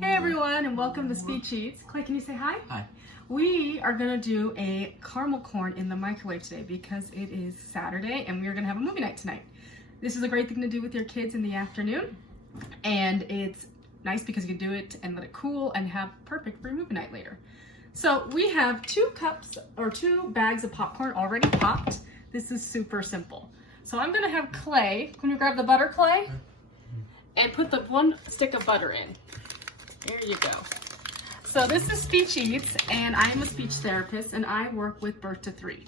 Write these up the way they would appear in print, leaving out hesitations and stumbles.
Hey everyone, and welcome to Speed Cheats. Clay, can you say hi? Hi. We are gonna do a caramel corn in the microwave today because it is Saturday and we're gonna have a movie night tonight. This is a great thing to do with your kids in the afternoon, and it's nice because you can do it and let it cool and have perfect for your movie night later. So we have 2 bags of popcorn already popped. This is super simple. So I'm gonna have Clay, can you grab the butter, Clay? And put the 1 stick of butter in. There you go. So this is Speech Eats, and I'm a speech therapist, and I work with birth to 3.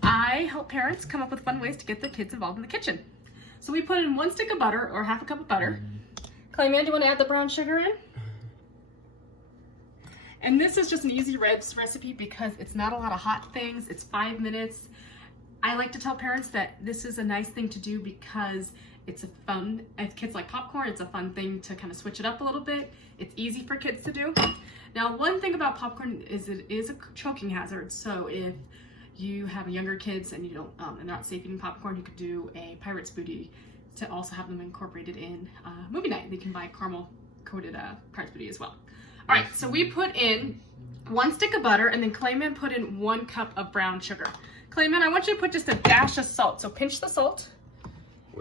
I help parents come up with fun ways to get their kids involved in the kitchen. So we put in 1 stick of butter, or half a cup of butter. Clayman, do you want to add the brown sugar in? And this is just an easy recipe because it's not a lot of hot things. It's 5 minutes. I like to tell parents that this is a nice thing to do because it's a fun, if kids like popcorn, it's a fun thing to kind of switch it up a little bit. It's easy for kids to do. Now, one thing about popcorn is it is a choking hazard. So if you have younger kids and you don't, and they're not safe eating popcorn, you could do a pirate's booty to also have them incorporated in movie night. They can buy caramel coated pirate's booty as well. All right, so we put in 1 stick of butter, and then Clayman put in 1 cup of brown sugar. Clayman, I want you to put just a dash of salt. So pinch the salt.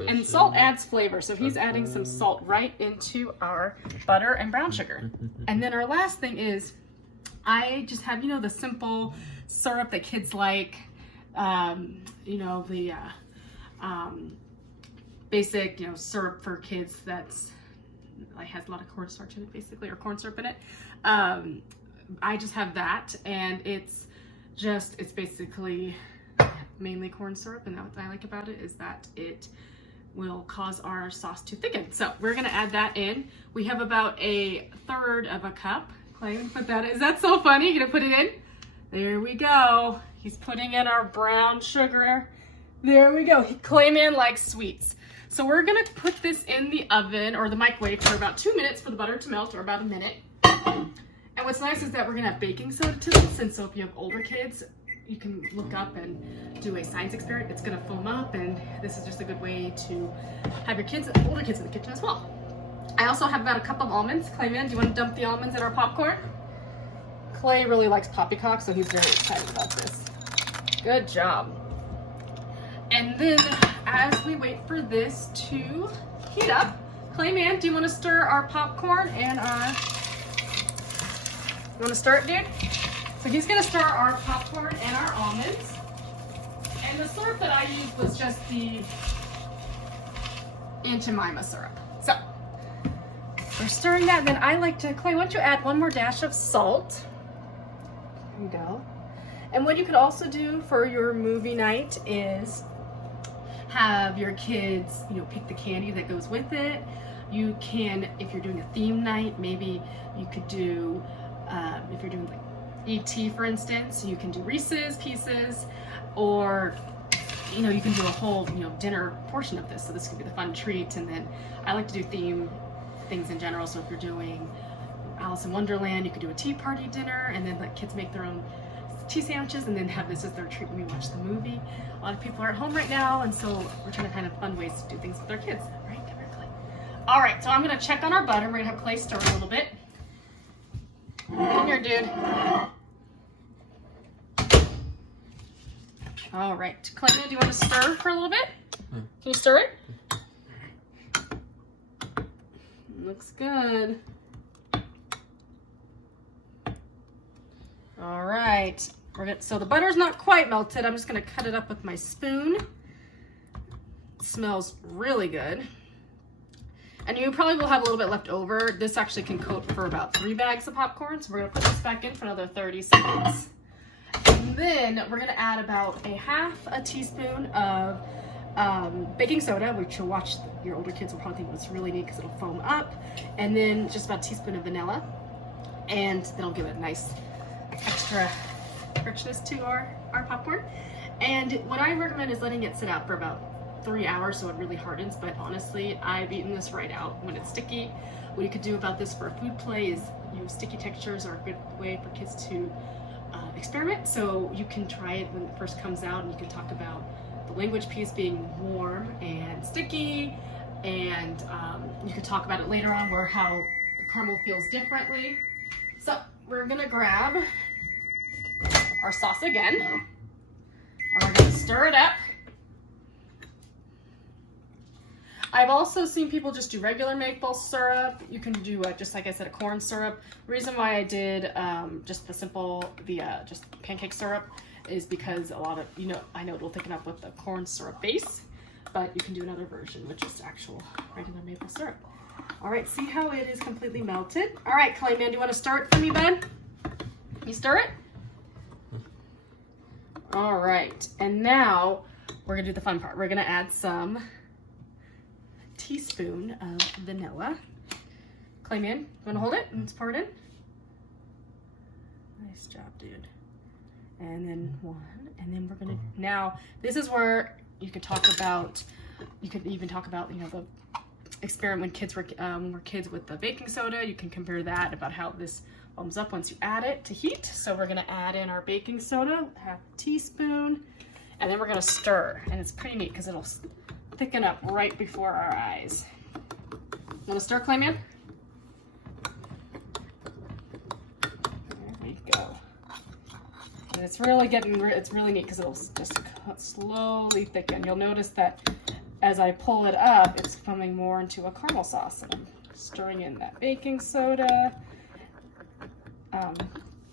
And salt adds flavor, so he's adding some salt right into our butter and brown sugar. And then our last thing is, I just have, you know, the simple syrup that kids like, you know, the basic, you know, syrup for kids that's, like, has a lot of cornstarch in it, basically, or corn syrup in it. I just have that, and it's basically mainly corn syrup, and what I like about it is that it will cause our sauce to thicken. So we're gonna add that in. We have about 1/3 of a cup. Clay, put that in. Is that so funny? You're gonna put it in? There we go. He's putting in our brown sugar. There we go. Clayman likes sweets. So we're gonna put this in the oven or the microwave for about 2 minutes for the butter to melt, or about a minute. And what's nice is that we're gonna have baking soda to this, and so if you have older kids, you can look up and do a science experiment. It's gonna foam up, and this is just a good way to have your kids, older kids, in the kitchen as well. I also have about 1 cup of almonds. Clayman, do you want to dump the almonds in our popcorn? Clay really likes poppycock, so he's very excited about this. Good job. And then as we wait for this to heat up, Clayman, do you want to stir our popcorn and our, you want to stir it, dude? So he's gonna stir our popcorn and our almonds. And the syrup that I used was just the Aunt Jemima syrup. So we're stirring that, and then I like to, Clay, why don't you add 1 more dash of salt? There you go. And what you could also do for your movie night is have your kids, you know, pick the candy that goes with it. You can, if you're doing a theme night, maybe you could do, if you're doing like E.T., for instance, you can do Reese's Pieces, or, you know, you can do a whole, you know, dinner portion of this. So this could be the fun treat. And then I like to do theme things in general. So if you're doing Alice in Wonderland, you could do a tea party dinner, and then let kids make their own tea sandwiches, and then have this as their treat when we watch the movie. A lot of people are at home right now, and so we're trying to find fun ways to do things with our kids. Right? Come here, Clay. All right, so I'm gonna check on our butter. We're gonna have Clay stir a little bit. Come here, dude. All right, Clayton, do you want to stir for a little bit? Can you stir it? Looks good. All right, so the butter's not quite melted. I'm just gonna cut it up with my spoon. It smells really good. And you probably will have a little bit left over. This actually can coat for about 3 bags of popcorn. So we're gonna put this back in for another 30 seconds. And then we're gonna add about 1/2 teaspoon of baking soda, which you'll watch, your older kids will probably think it's really neat because it'll foam up. And then just about a teaspoon of vanilla. And that'll give it a nice extra richness to our popcorn. And what I recommend is letting it sit out for about 3 hours so it really hardens. But honestly, I've eaten this right out when it's sticky. What you could do about this for a food play is, you know, sticky textures are a good way for kids to experiment. So you can try it when it first comes out, and you can talk about the language piece being warm and sticky, and you could talk about it later on where how caramel feels differently. So we're gonna grab our sauce again, and we're gonna stir it up. I've also seen people just do regular maple syrup. You can do, just like I said, a corn syrup. The reason why I did just the simple, just pancake syrup is because a lot of, I know it'll thicken up with the corn syrup base, but you can do another version, which is actual regular maple syrup. All right, see how it is completely melted? All right, Clayman, do you want to stir it for me, bud? You stir it? All right, and now we're gonna do the fun part. We're gonna add some teaspoon of vanilla. Clayman, you wanna hold it and let's pour it in? Nice job, dude. And then one, and then we're gonna, now this is where you could talk about, you could even talk about, the experiment when kids were kids with the baking soda. You can compare that about how this foams up once you add it to heat. So we're gonna add in our baking soda, half a teaspoon, and then we're gonna stir. And it's pretty neat because it'll thicken up right before our eyes. Want to stir, Clayman? There we go. And it's really neat because it'll just slowly thicken. You'll notice that as I pull it up, it's coming more into a caramel sauce. And I'm stirring in that baking soda,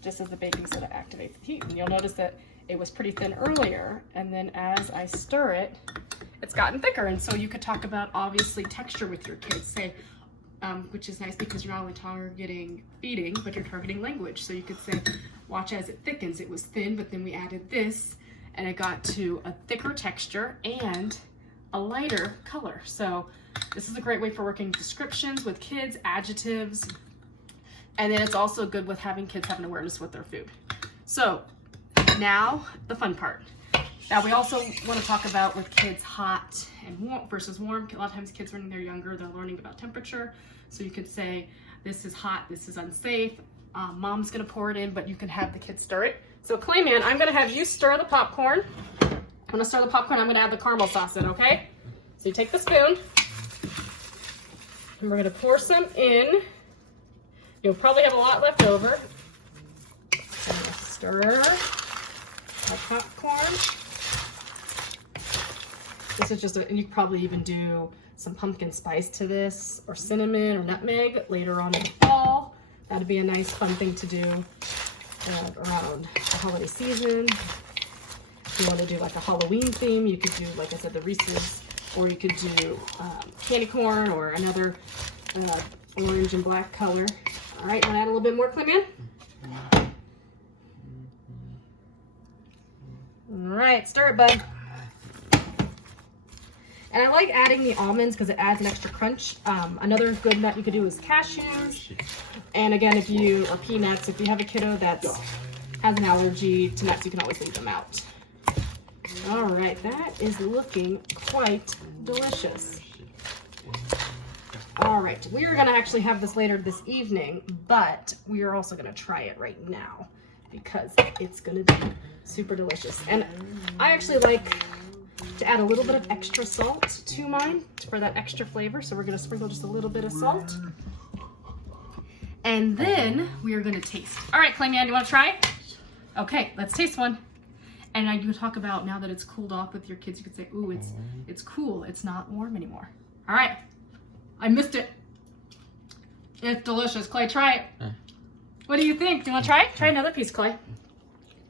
just as the baking soda activates the heat. And you'll notice that it was pretty thin earlier, and then as I stir it, it's gotten thicker. And so you could talk about, obviously, texture with your kids, say, which is nice because you're not only targeting feeding, but you're targeting language. So you could say, watch as it thickens. It was thin, but then we added this, and it got to a thicker texture and a lighter color. So this is a great way for working descriptions with kids, adjectives, and then it's also good with having kids have an awareness with their food. So now the fun part. Now we also want to talk about with kids hot and warm versus warm. A lot of times kids when they're younger, they're learning about temperature. So you could say, this is hot, this is unsafe. Mom's gonna pour it in, but you can have the kids stir it. So Clayman, I'm gonna have you stir the popcorn. I'm gonna stir the popcorn, I'm gonna add the caramel sauce in, okay? So you take the spoon, and we're gonna pour some in. You'll probably have a lot left over. Stir our popcorn. This is just, and you could probably even do some pumpkin spice to this, or cinnamon or nutmeg later on in the fall. That'd be a nice fun thing to do around the holiday season. If you want to do like a Halloween theme, you could do, like I said, the Reese's, or you could do candy corn or another orange and black color. All right, want to add a little bit more, Clayman? All right, stir it, bud. And I like adding the almonds because it adds an extra crunch. Another good nut you could do is cashews. And again, or peanuts, if you have a kiddo that has an allergy to nuts, you can always leave them out. All right, that is looking quite delicious. All right, we are gonna actually have this later this evening, but we are also gonna try it right now because it's gonna be super delicious. And I actually like to add a little bit of extra salt to mine for that extra flavor. So we're gonna sprinkle just a little bit of salt. And then we are gonna taste. All right, Clayman, you wanna try? Okay, let's taste one. And I do talk about now that it's cooled off with your kids, you could say, ooh, it's cool, it's not warm anymore. All right, I missed it. It's delicious. Clay, try it. What do you think? Do you wanna try it? Try another piece, Clay.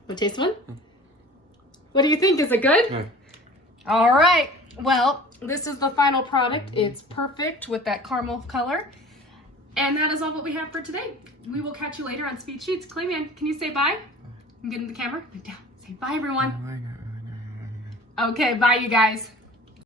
Wanna taste one? What do you think? Is it good? All right, well, this is the final product. It's perfect with that caramel color. And that is all what we have for today. We will catch you later on Speed Sheets. Clayman, can you say bye? And get in the camera? Look down. Say bye, everyone. Okay, bye, you guys.